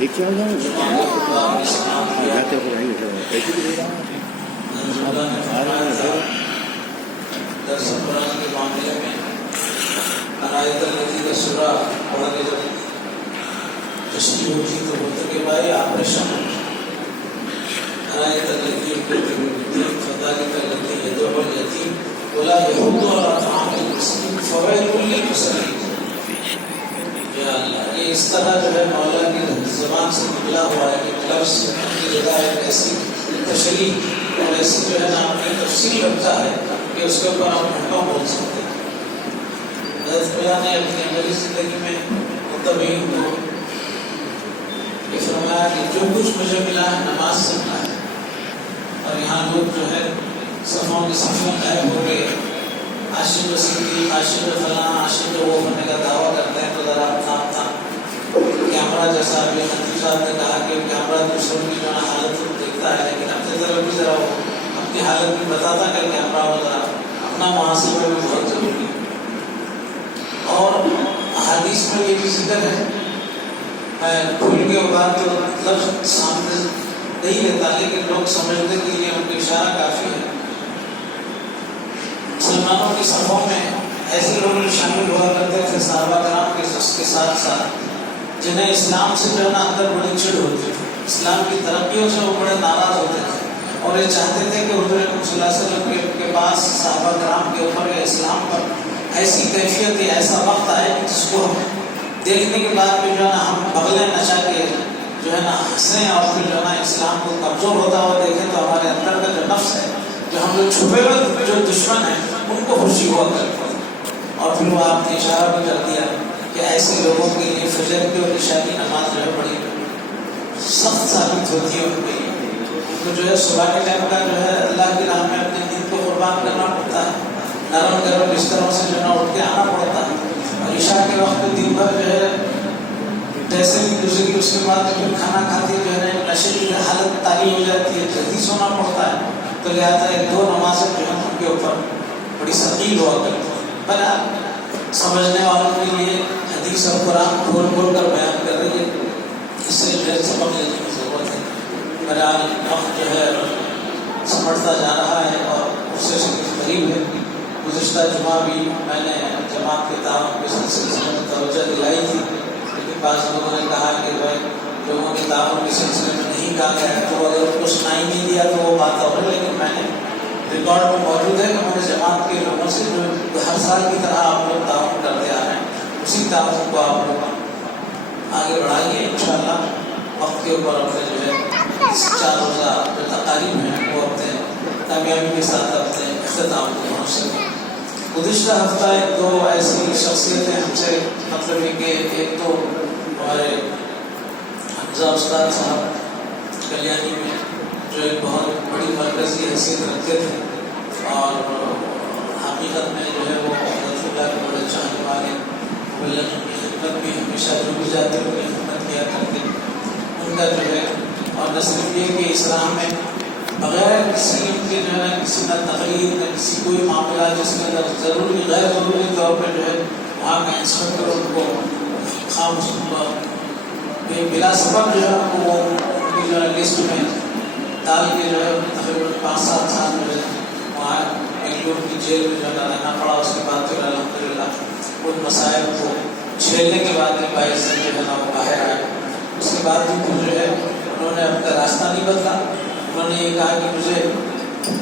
ٹھیک کیا جائے جاتے ہو رہیں گے پیسے بھی دے رہا ہوں قرآن کے معاملے میں آیت الذی کا سورہ پڑھ کے جب تشریح ہوتی تو ہوتا کہ بھائی آپریشن آیت الذی فذلک الذی یدعو الیتیم ولا یحض علی طعام المسکین فویل للمصلین. یا اللہ، یہ اس طرح جو ہے مولا کی زبان سے نکلا ہوا ہے کہ لفظ کی جگہ ایک ایسی تشریح اور ایسی جو ہے نا اپنی تفصیل رکھتا ہے کہ اس کے اوپر آپ گھنٹوں بول سکتے ہیں. حضرت خدا نے اپنی عملی زندگی میں متبعین کو یہ فرمایا کہ جو کچھ مجھے ملا ہے نماز سے ملا ہے. اور یہاں لوگ جو ہے صفوں کی صفوں غائب ہو گئے، عاشق صدیق، عاشق فلاں، عاشق وہ ہونے کا دعویٰ کرتے ہیں. تو ذرا اپنا کیمرہ جیسا ابھی خطیب صاحب نے کہا کہ کیمرہ دوسروں کی جو حالت دیکھتا ہے، لیکن اپنے طرف بھی ذرا وہ اپنی حالت بھی بتاتا ہے. کیمرہ وغیرہ اپنا محاسبہ بھی بہت ضروری ہے. اور حدیث میں یہ بھی ذکر ہے، میں کھل کے بات تو مطلب سامنے نہیں لیتا، لیکن لوگ سمجھنے کے لیے ان کو اشارہ کافی ہے. مسلمانوں کی صفوں میں ایسے لوگ شامل ہوا کرتے تھے صحابہ کرام کے ساتھ ساتھ جنہیں اسلام سے جو ہے نا اندر بڑی چڑ ہوتی تھی، اسلام کی ترقیوں سے وہ بڑے ناراض ہوتے تھے اور یہ چاہتے تھے کہ حضور اکرم صلی اللہ علیہ وسلم کے پاس صحابہ کرام کے اوپر یا اسلام پر ایسی کیفیت یا ایسا وقت آئے کہ جس کو ہم دیکھنے کے بعد بھی جو ہے نا ہم بغلیں نچا کے جو ہے نا ہنسیں اور پھر جو ہے نا اسلام کو کمزور ہوتا ہوا دیکھیں تو ہمارے اندر کا جو نفس ہے، جو ہم لوگ چھپے ہوئے جو دشمن ہیں ان کو خوشی ہوا کرتے. اور پھر وہ آپ نے اشارہ بھی کر دیا کہ ایسے لوگوں کے لیے فجر کی اور عشاء کی نماز جو ہے بڑی سخت ثابت ہوتی ہے. ان کے لیے تو جو ہے صبح کے ٹائم کا جو ہے اللہ کی راہ میں اپنے دین کو قربان کرنا پڑتا ہے، نرم گرم بستروں سے جو ہے اٹھ کے آنا پڑتا ہے. اور عشاء کے وقت دن بھر جو ہے جیسے بھی گزری اس کے بعد پھر کھانا کھاتی جو ہے نا نشے کی حالت تاری ہو جاتی ہے، جلدی سونا پڑتا ہے. تو لہٰذا ایک دو نمازیں جو ہے ان کے اوپر بڑی ثقیل ہوا کرتی ہے. بنا سمجھنے والوں کے لیے حدیث اور قرآن کھول کھول کر بیان کر رہی ہے، اس سے جو ہے سبق لینے کی ضرورت ہے. میرا وقت جو ہے سمجھتا جا رہا ہے اور اس سے قریب ہے. گزشتہ جمعہ بھی میں نے جماعت کے تعاون کے سلسلے میں توجہ دلائی تھی، لیکن بعض لوگوں نے کہا کہ بھائی لوگوں کے تعاون کے سلسلے میں نہیں کہا گیا تو اگر کچھ سنائی نہیں دیا تو وہ بات اور ہے. لیکن میں نے ریکارڈ میں موجود ہے کہ ہمارے جماعت کے لوگوں سے جو ہر سال کی طرح آپ لوگ تعاون کرتے آ رہے ہیں، اسی تعاون کو آپ لوگ آگے بڑھائیے. انشاءاللہ وقت کے اوپر اپنے جو ہے 4 روزہ جو تقاریب ہیں وہ اپنے کامیابی کے ساتھ اپنے اختتام کو پہنچ سکیں. گزشتہ ہفتہ ایک دو ایسی شخصیتیں ہم سے مطلب ہے کہ ایک تو ہمارے حمزہ استاد صاحب کلیانی میں جو ایک بہت بڑی مرکزی حیثیت رکھتے تھے اور حقیقت میں جو ہے وہ حضرت اللہ کے بڑے چاہنے والے مبلغ کی خدمت بھی ہمیشہ جو بھی جاتے ان کی خدمت کیا کرتے. ان کا جو ہے اور نہ صرف یہ کہ اسلام میں بغیر کسی ان کے جو ہے نا کسی نہ تقریر نہ کسی کوئی معاملہ جس کے اندر ضروری غیر ضروری طور پہ جو ہے وہاں کا انسپکٹر ان کو خاموش بلا سبب جو ہے ان کو ان کی جو ہے لسٹ میں ڈال کے جو ہے تقریباً 5-7 سال جو ہے وہاں بنگلور کی جیل میں جو ہے رہنا پڑا. اس کے بعد پھر الحمدللہ ان مسائل کو جھیلنے کے بعد میں 22 سے جو ہے نا وہ باہر آئے. اس کے بعد بھی پھر جو ہے انہوں نے اپنا راستہ نہیں بدلا. انہوں نے یہ کہا کہ مجھے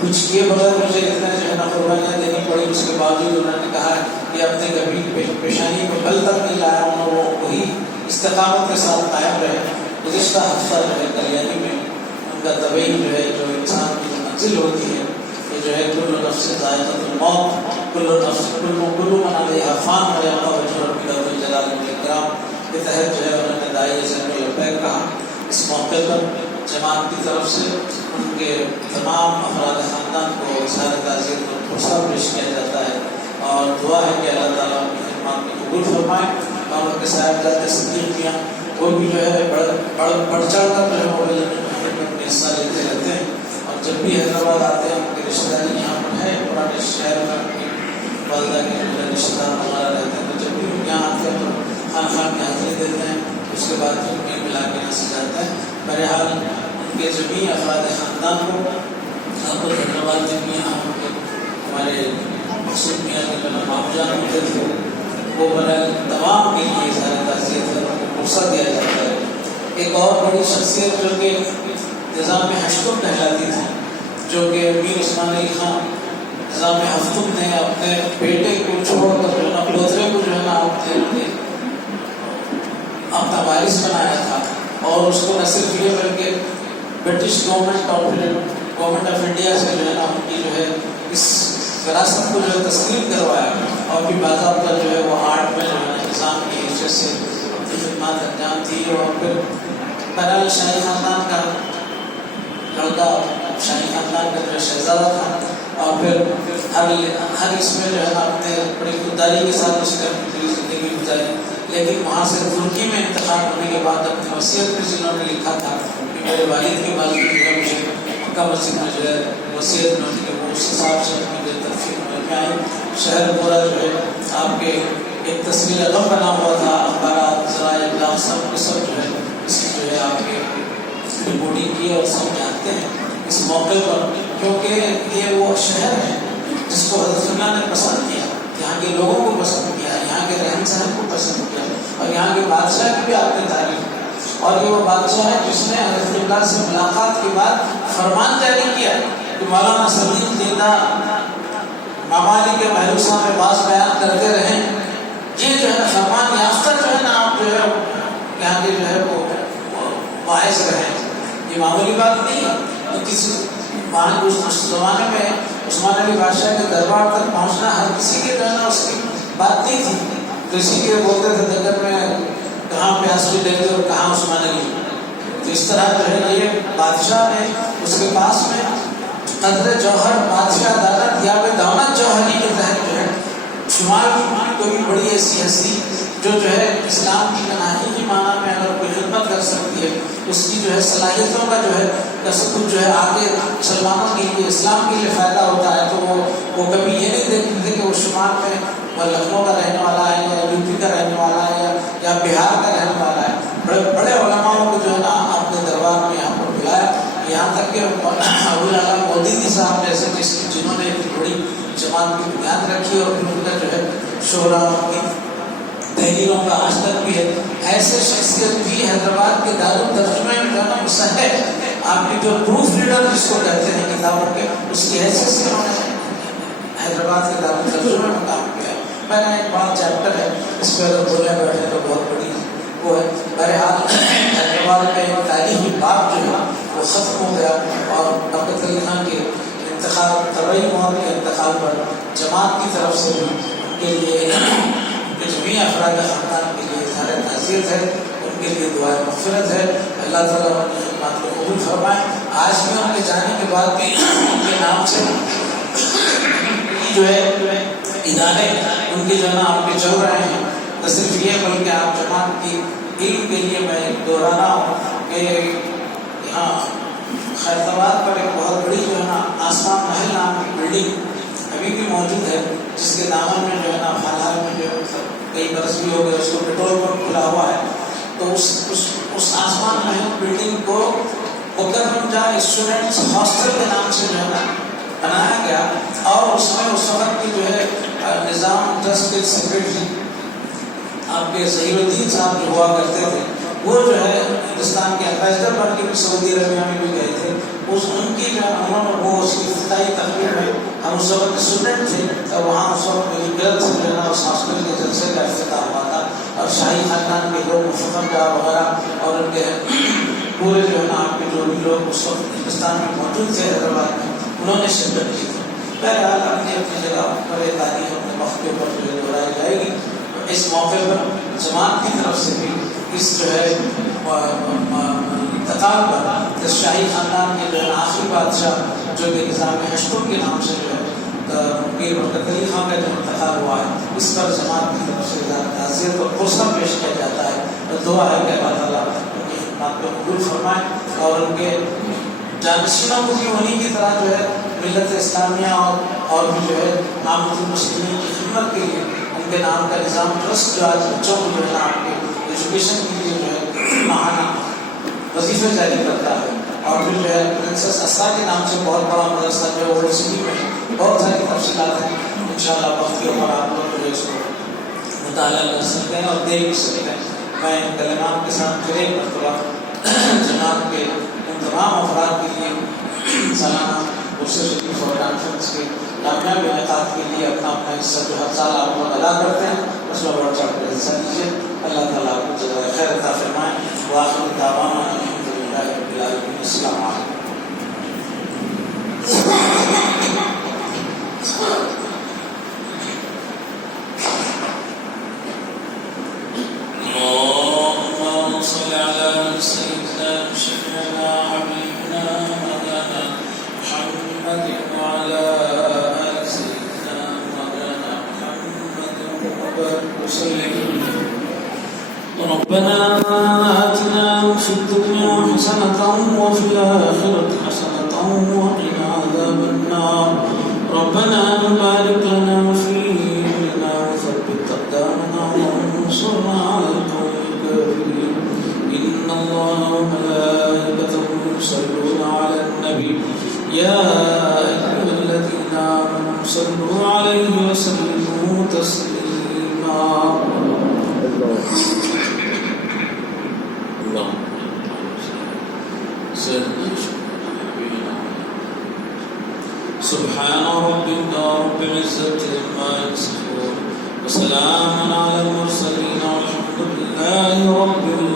کچھ کیے بغیر مجھے اتنا جو ہے نا قربانیاں دینی پڑی. اس کے باوجود انہوں نے کہا کہ اپنے کبھی پیشانی میں بل تک نہیں لایا. انہوں وہ وہی استقامت کے ساتھ قائم رہے. گزشتہ ہفتہ جو ہے کلیانی میں ان کا طبعی جو ہے جو انسان کی منزل ہوتی ہے یہ جو ہے کل نفس ذائقۃ الموت کل من علیہا فان ویبقی وجہ ربک ذو الجلال والاکرام کے تحت جو ہے انہوں نے داعیہ زین العابدین کہا. اس موقع پر جماعت کی طرف سے ان کے تمام افراد خاندان کو اظہار تعزیت اور بھروسہ پیش کیا جاتا ہے اور دعا ہے کہ اللہ تعالیٰ ان کی خدمات کو قبول فرمائے. اور ان کے صاحبزادے صدیقیاں وہ بھی جو ہے بڑھ چڑھ کر جو ہے وہ میں حصہ لیتے رہتے ہیں. اور جب بھی حیدرآباد آتے ہیں ان کی رشتہ داری یہاں پر ہے پرانے شہر میں ان کی والدہ کے رشتہ دار وغیرہ رہتے ہیں. تو جب بھی یہاں آتے ہیں تو خان کی حاضری دیتے ہیں. اس کے بعد جو ملا کے یہاں سے جاتا ہے. بہرحال ان کے جمیع افراد خاندان کو آپ کو حیدرآباد میں بھی ہمارے مقصود میاں کے جو مامو جان ہوتے تھے وہ برائے تمام کے لیے اظہار تعزیت ہے فرصہ دیا جاتا ہے. ایک اور بڑی شخصیت جو کہ نظام ہشتم کہلاتی تھی, جو کہ امیر عثمان علی خان نظام ہفتم نے اپنے بیٹے کو چھوڑ کر جو ہے نا پوترے کو جو ہے نا اپنا وارث بنایا تھا, اور اس کو نہ صرف یہ بلکہ برٹش گورنمنٹ آف انڈیا سے جو ہے نا ان کی جو ہے اس وراثت کو جو ہے تسلیم کروایا, اور بھی باضابطہ جو ہے وہ آرٹ میں جو ہے نا نظام کی حیثیت سے خدمات انجام دی. اور پھر بہرحال شاہی خاندان کا لڑکا شاہی خاندان کا جو ہے شہزادہ تھا, اور پھر ہر اس میں جو ہے نا اپنے بڑی خودداری کے ساتھ اس نے اپنی زندگی گزاری. لیکن وہاں سے ترکی میں انتقال ہونے کے بعد اپنی وصیت میں جنہوں نے لکھا تھا کہ میرے والد کے بعد جو ہے مجھے مکہ مسجد میں جو ہے وصیت میں کہ وہ اس حساب سے مجھے تدفین میں آئی. شہر پورا جو ہے آپ کے ایک تصویر غم بنا ہوا تھا, اخبارات ذرائع ابلاغ سب جو ہے اس کی جو ہے آپ کے رپورٹنگ کی, اور سب جانتے ہیں اس موقع پر, کیونکہ یہ وہ شہر ہے جس کو حضرت اللہ نے پسند کیا, یہاں کے لوگوں کو پسند کیا, یہاں کے رہن سہن کو پسند کیا, اور یہاں کے بادشاہ کی بھی آپ نے تعریف کی. اور یہ وہ بادشاہ ہے جس نے حضرت اللہ سے ملاقات کے بعد فرمان جاری کیا کہ مولانا سلیم زندہ ممالک کے محروسہ میں باز بیان کرتے رہیں. یہ جو ہے نا فرمان یافتہ جو ہے نا آپ جو ہے یہاں کے جو ہے وہ باعث رہیں. یہ معمولی بات نہیں ہے. تو کسی اس زمانے میں عثمان علی بادشاہ کے دربار تک پہنچنا ہر کسی کے جو ہے نا اس کی بات نہیں تھی. تو اسی لیے بولتے تھے جگت میں کہاں پیاس بھی دیتے اور کہاں عثمان علی. تو اس طرح جو ہے نا یہ بادشاہ نے اس کے پاس میں قدر جوہر بادشاہ عدالت یا دولت جوہری کے تحت جو ہے شمار کوئی بھی بڑی ایسی ہستی جو ہے اسلام کی پناہی کی معنی میں اگر کوئی خدمت کر سکتی ہے, اس کی جو ہے صلاحیتوں کا جو ہے کچھ جو ہے آگے مسلمانوں کے لیے اسلام کے لیے فائدہ ہوتا ہے, تو وہ کبھی یہ نہیں دیکھتے تھے کہ وہ شمال میں وہ لکھنؤ کا رہنے والا ہے یا یو پی کا رہنے والا ہے یا بہار کا رہنے والا ہے. بڑے علماؤں کو جو ہے نا آپ نے دربار میں یہاں پر بلایا, یہاں تک کہ ابو اعلیٰ مودودی صاحب جیسے جنہوں نے ایک بڑی جماعت کی بنیاد رکھی اور پھر ان کا جو ہے شعرا کی تحریروں کا آج تک بھی ہے. ایسے شخصیت بھی حیدرآباد کے دارالترجمے میں جو ہے نا مصحح آپ کی جو پروف ریڈر جس کو کہتے ہیں کتابوں کے, اس کی حیثیت سے انہوں نے حیدرآباد کے دارالترجمے میں کام کیا. میں نے ایک بات چیپٹر ہے اس پہ اگر بولے بیٹھے تو بہت بڑی وہ ہے. بہرحال حیدرآباد میں ایک تاریخی باب جو ہے وہ ختم ہو گیا, اور ڈاکٹر علی خان کے انتخاب طبعی موت کے انتقال پر جماعت کی طرف سے ان کے لیے جمیع افراد خاندان کے لیے اظہار تعزیت ہے, ان کے لیے دعائے مغفرت ہے. اللہ تعالیٰ ان کی خدمات کو قبول فرمائے. آج بھی ان کے جانے کے بعد بھی ان کے نام سے جو ہے ادارے ان کے جو ہے نا آپ کے چل رہے ہیں. نہ صرف یہ بلکہ آپ جماعت کی علم کے لیے میں دوہرا رہا ہوں کہ یہاں خیرآباد پر ایک بہت بڑی جو ہے نا آسمان محل نام کی بلڈنگ ابھی بھی موجود ہے, جس کے دامن میں جو ہے نا حال حال میں جو ہے کئی برس بھی ہو گئے اس کو پیٹرول پمپ کھلا ہوا ہے. تو اس آسمان محل بلڈنگ کو مکرم جہاں اسٹوڈنٹس ہاسٹل کے نام سے جو ہے نا بنایا گیا, اور اس میں اس وقت کی جو ہے نظام ٹرسٹ کے سیکرٹری آپ کے ظہیر الدین صاحب جو ہوا کرتے تھے, وہ جو ہے ہندوستان کے امبیسڈر بن کے بھی سعودی عربیہ میں بھی گئے تھے. ان کی جو انہوں نے وہ اس کی افتتاحی تقریب میں ہم اس وقت اسٹوڈنٹ تھے, اور وہاں اس وقت میری گرل سے جو ہے نا اس ہاسپٹل کے جلسے کا افتتاح ہوا تھا, اور شاہی خاندان کے لوگ مفخر جہاں وغیرہ اور ان کے پورے جو ہے نا آپ کے جو بھی لوگ اس وقت ہندوستان میں موجود تھے حیدرآباد میں, انہوں نے شرکت کی تھی. بہرحال اپنی جگہ پر تاریخ اپنے موقع پر جو ہے دہرائی جائے گی. اس موقع پر جماعت کی طرف سے بھی اس جو ہے انتقال پر شاہی خاندان کے جو ہے آخری بادشاہ جو کہ نظام ہشتم کے نام سے جو ہے پیر برکت علی خان کا جو انتقال ہوا ہے, اس پر جماعت کی طرف سے تعزیت اور پرسہ پیش کیا جاتا ہے. دعا ہے کہ اللہ تعالیٰ ان کی خدمات کو قبول فرمائے, اور ان کے جانشینوں کو بھی انہیں کی طرح جو ہے ملت اسلامیہ اور بھی جو ہے عامة المسلمین کی خدمت کے لیے ان کے نام کا نظام ٹرسٹ جو آج بچوں کو جو ہے آپ کے ایجوکیشن کے لیے جو ہے ماہانہ وظیفے جاری کرتا ہے. اور پھر جو ہے پرنسس اسرا کے نام سے بہت بڑا مدرسہ جو ہے اولڈ سٹی میں بہت ساری تفصیلات ہیں. انشاءاللہ وقت کے اوپر آپ لوگ جو ہے اس کو مطالعہ کر سکتے ہیں اور دیکھ بھی سکتے ہیں. میں ان کلمات کے ساتھ پھر ایک مرتبہ جناب کے ان تمام افراد کے لیے سالانہ عرصہ شریف اور کانفرنس کے کامیاب انعقاد کے لیے اپنا حصہ جو ہر سال آپ لوگ ادا کرتے ہیں اس میں بڑھ چڑھ کر حصہ لیجیے. اللہ تعالیٰ آپ کو جزائے خیر عطا فرمائے. وآخر دعوانا الحمد للہ رب العالمین. السلام علیکم. اللهم صل على سيدنا شفيعنا حبيبنا مولانا محمد وعلى آل سيدنا مولانا محمد وبارك وسلم. ربنا آتنا في الدنيا حسنة وفي الآخرة حسنة وقنا عذاب النار. ربنا بارك لنا في ديننا وثبت أقدامنا وانصرنا على القوم الكافرين. إن الله وملائكته يصلون على النبي يا أيها الذين آمنوا صلوا عليه وسلموا تسليما. سبحان ربك رب العزة عما يصفون وسلام على المرسلين والحمد لله رب العالمين.